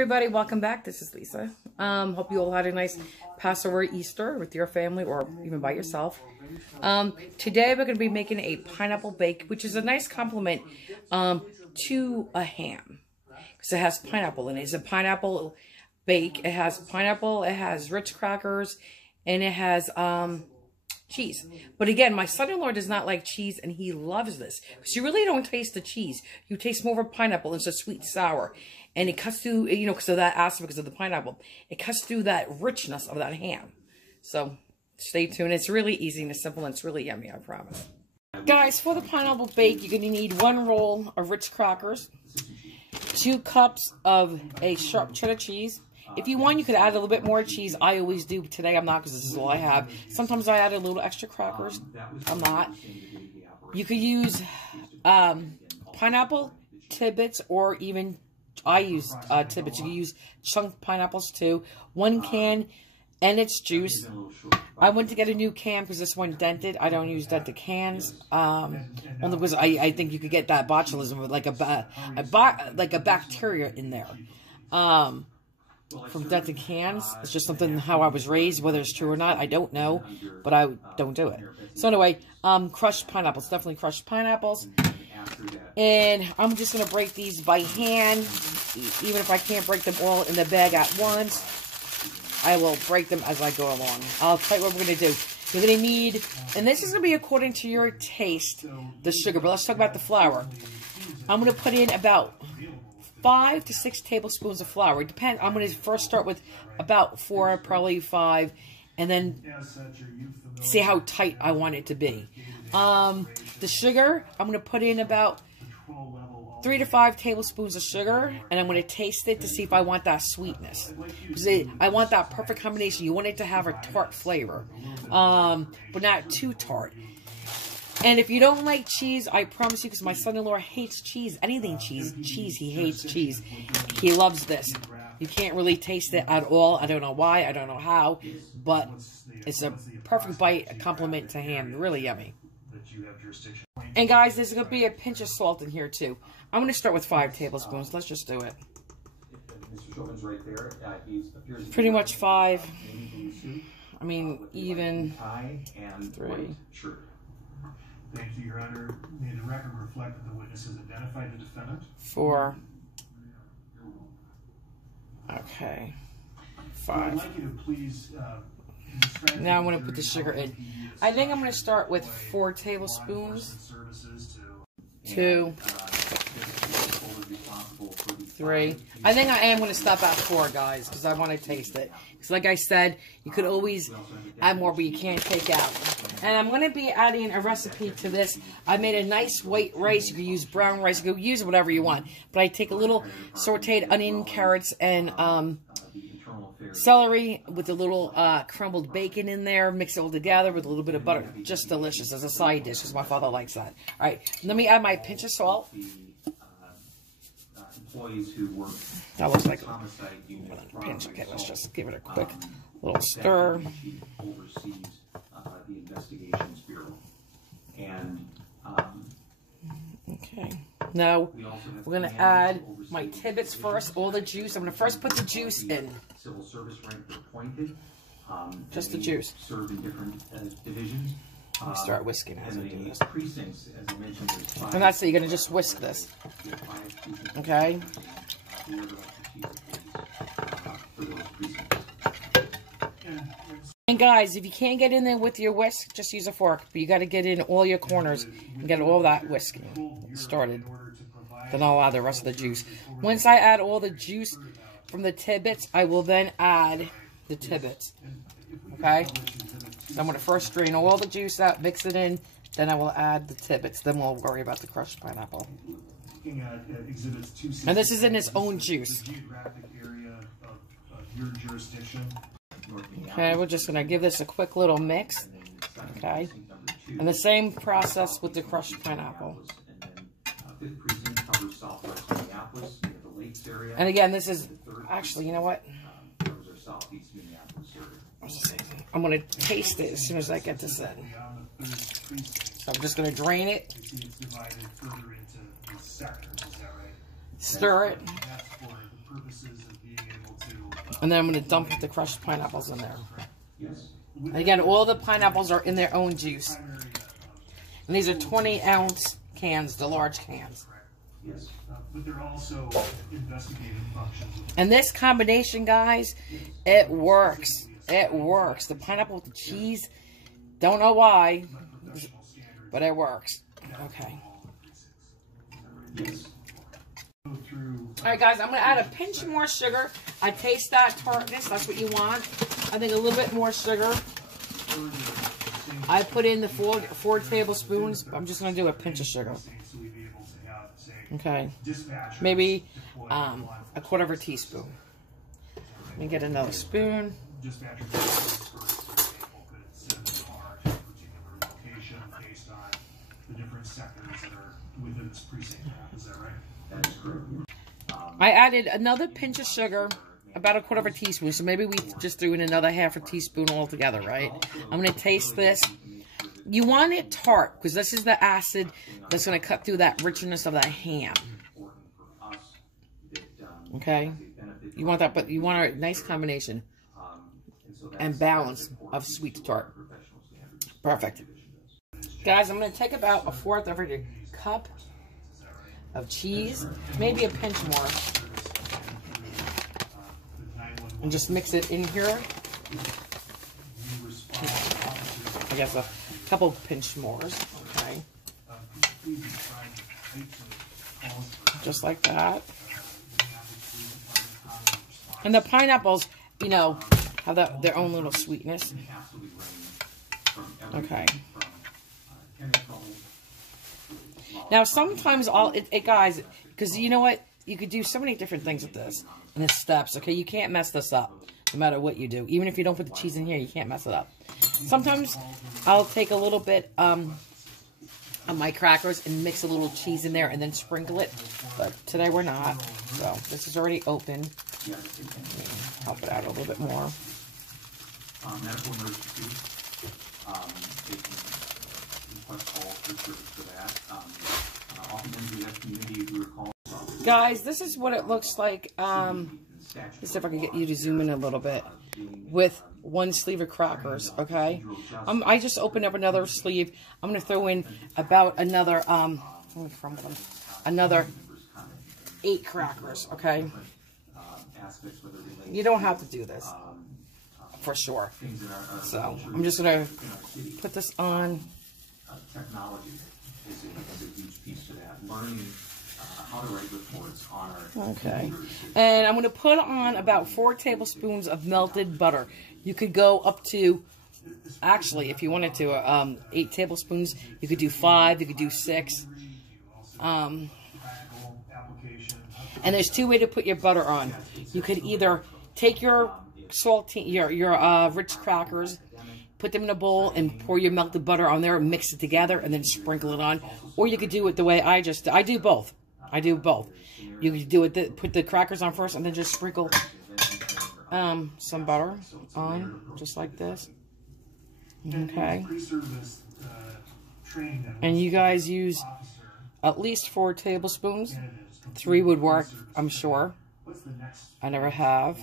everybody, welcome back. This is Lisa. Hope you all had a nice Passover Easter with your family or even by yourself. Today we're going to be making a pineapple bake, which is a nice compliment to a ham. Because it has pineapple in it. It's a pineapple bake. It has pineapple, it has Ritz crackers, and it has cheese. But again, my son-in-law does not like cheese, and he loves this. Because you really don't taste the cheese. You taste more of a pineapple. It's a sweet sour. And it cuts through, you know, because of that acid, because of the pineapple. It cuts through that richness of that ham. So, stay tuned. It's really easy and simple, and it's really yummy, I promise. Guys, for the pineapple bake, you're going to need 1 roll of Ritz crackers, 2 cups of a sharp cheddar cheese. If you want, you could add a little bit more cheese. I always do. Today, I'm not, because this is all I have. Sometimes I add a little extra crackers. I'm not. You could use pineapple tidbits, or even I use tidbits. You can use chunk pineapples too. 1 can and its juice. I went to get a new can because this one dented. I don't use dented cans. Only because I think you could get that botulism with like a bacteria in there. From dented cans. It's just something how I was raised. Whether it's true or not, I don't know. But I don't do it. So anyway, crushed pineapples. Definitely crushed pineapples. And I'm just going to break these by hand. Even if I can't break them all in the bag at once, I will break them as I go along. I'll tell you what we're going to do. You're going to need, and this is going to be according to your taste, the sugar. But let's talk about the flour. I'm going to put in about 5 to 6 tablespoons of flour. It depends. I'm going to first start with about 4, probably 5, and then see how tight I want it to be. The sugar, I'm going to put in about 3 to 5 tablespoons of sugar, and I'm going to taste it to see if I want that sweetness. Because I want that perfect combination. You want it to have a tart flavor, but not too tart. And if you don't like cheese, I promise you, because my son-in-law hates cheese, anything cheese, he hates cheese. He loves this. You can't really taste it at all. I don't know why, I don't know how, but it's a perfect bite, a compliment to ham. Really yummy. And guys, there's going to be a pinch of salt in here too. I'm going to start with 5 tablespoons. Let's just do it. Pretty much 5. I mean, even 3. Thank you, Your Honor. May the record reflect that the witness has identified the defendant. 4. Okay. 5. I'd like you to please now I'm going to put the sugar in. I think I'm going to start with 4 tablespoons. 2. 3. I think I am going to stop at 4, guys, because I want to taste it. Because like I said, you could always add more, but you can't take out. And I'm going to be adding a recipe to this. I made a nice white rice. You could use brown rice. You could use whatever you want. But I take a little sauteed onion, carrots, and celery with a little crumbled bacon in there. Mix it all together with a little bit of butter. Just delicious as a side dish, because my father likes that. All right, let me add my pinch of salt. That looks like a pinch. Okay, let's just give it a quick little stir. Okay, now we're going to add my tidbits first, all the juice. I'm going to first put the juice in. Just the juice. Let me start whisking as I do this. And that's it, you're going to just whisk this. Okay? And guys, if you can't get in there with your whisk, just use a fork. But you got to get in all your corners and get all that whisking started. Then I'll add the rest of the juice. Once I add all the juice from the tidbits, I will then add the tidbits. Okay? So I'm going to first drain all the juice out, mix it in, then I will add the tidbits. Then we'll worry about the crushed pineapple. And this is in its own juice. Okay, we're just going to give this a quick little mix. Okay? And the same process with the crushed pineapple. And again, this is, actually, you know what? I'm going to taste it as soon as I get this in. So I'm just going to drain it. Stir it. And then I'm going to dump the crushed pineapples in there. And again, all the pineapples are in their own juice. And these are 20-ounce cans, the large cans. But they're also investigative functions. And this combination, guys, it works. It works. The pineapple with the cheese, don't know why, but it works. Okay. Alright, guys, I'm going to add a pinch more sugar. I taste that tartness. That's what you want. I think a little bit more sugar. I put in the four tablespoons. I'm just going to do a pinch of sugar. Okay. Maybe a quarter of a teaspoon. Let me get another spoon. I added another pinch of sugar, about a quarter of a teaspoon. So maybe we just threw in another half a teaspoon altogether, right? I'm going to taste this. You want it tart, because this is the acid that's going to cut through that richness of that ham. Okay? You want that, but you want a nice combination and balance of sweet to tart. Perfect. Guys, I'm going to take about a fourth of a cup of cheese, maybe a pinch more, and just mix it in here. I guess a couple pinch mores, okay, just like that. And the pineapples, you know, have their own little sweetness. Okay. Now, sometimes guys, because you know what? You could do so many different things with this and the steps, okay? You can't mess this up no matter what you do. Even if you don't put the cheese in here, you can't mess it up. Sometimes I'll take a little bit of my crackers and mix a little cheese in there and then sprinkle it. But today we're not. So this is already open. Help it out a little bit more. Medical emergency. They can request call for service for that. Oftentimes we have community who are called. Guys, this is what it looks like. Let's see if I can get you to zoom in a little bit. With one sleeve of crackers, okay? I just opened up another sleeve. I'm going to throw in about another, another 8 crackers, okay? You don't have to do this, for sure. So, I'm just going to put this on. Technology is a huge piece to that. Learning how to write reports on our okay. And I'm going to put on about 4 tablespoons of melted butter. You could go up to, actually, if you wanted to, 8 tablespoons. You could do 5. You could do 6. And there's 2 ways to put your butter on. You could either take your rich crackers, put them in a bowl and pour your melted butter on there and mix it together and then sprinkle it on. Or you could do it the way I do both. I do both. You could do it, put the crackers on first and then just sprinkle some butter on, just like this. Okay. And you guys use at least 4 tablespoons. 3 would work, I'm sure. I never have.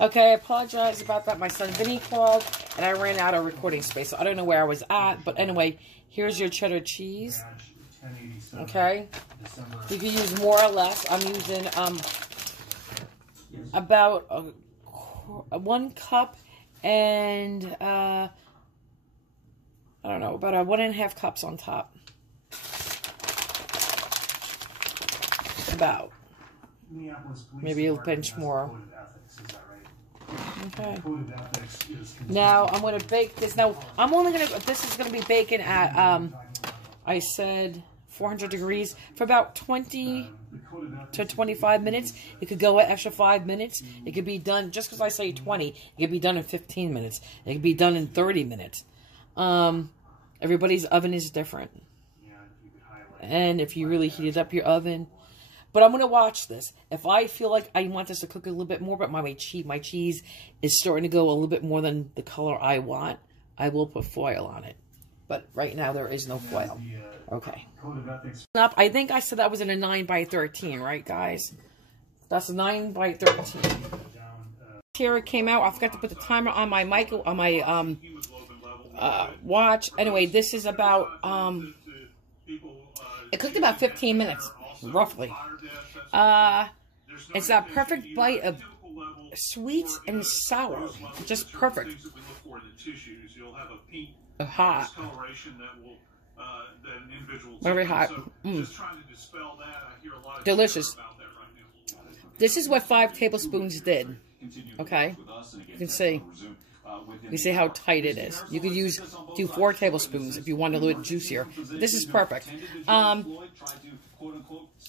Okay, I apologize about that. My son Vinny called, and I ran out of recording space, so I don't know where I was at. But anyway, here's your cheddar cheese. Okay, you can use more or less. I'm using about 1 cup and I don't know, about 1.5 cups on top. About maybe a pinch more. Okay. Now I'm going to bake this. Now I'm only going to. This is going to be baking at I said 400 degrees for about 20 to 25 minutes. It could go an extra 5 minutes. It could be done just because I say 20. It could be done in 15 minutes. It could be done in 30 minutes. Everybody's oven is different, and if you really heated up your oven. But I'm going to watch this. If I feel like I want this to cook a little bit more, but my cheese is starting to go a little bit more than the color I want, I will put foil on it. But right now there is no foil. Okay. Code of ethics. Up. I think I said that was in a 9x13, right, guys? That's a 9x13. Here it came out. I forgot to put the timer on my watch. Anyway, this is about it cooked about 15 minutes, roughly. It's that perfect bite of sweet and sour, just perfect. Hot. Very hot. Delicious. This is what 5 tablespoons did. Okay, you can see. You see how tight it is. You could do 4 tablespoons if you want a little juicier. This is perfect.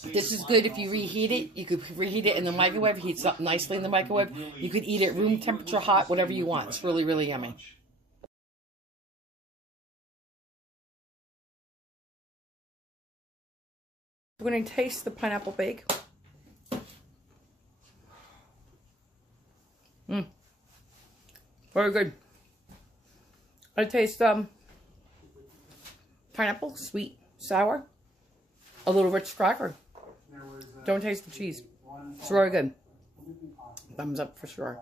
This is good if you reheat it. You could reheat it in the microwave. Heats up nicely in the microwave. You could eat it room temperature hot, whatever you want. It's really, really yummy. We're going to taste the pineapple bake. Very good. I taste pineapple, sweet, sour, a little rich cracker. Don't taste the cheese. It's very good. Thumbs up for sure.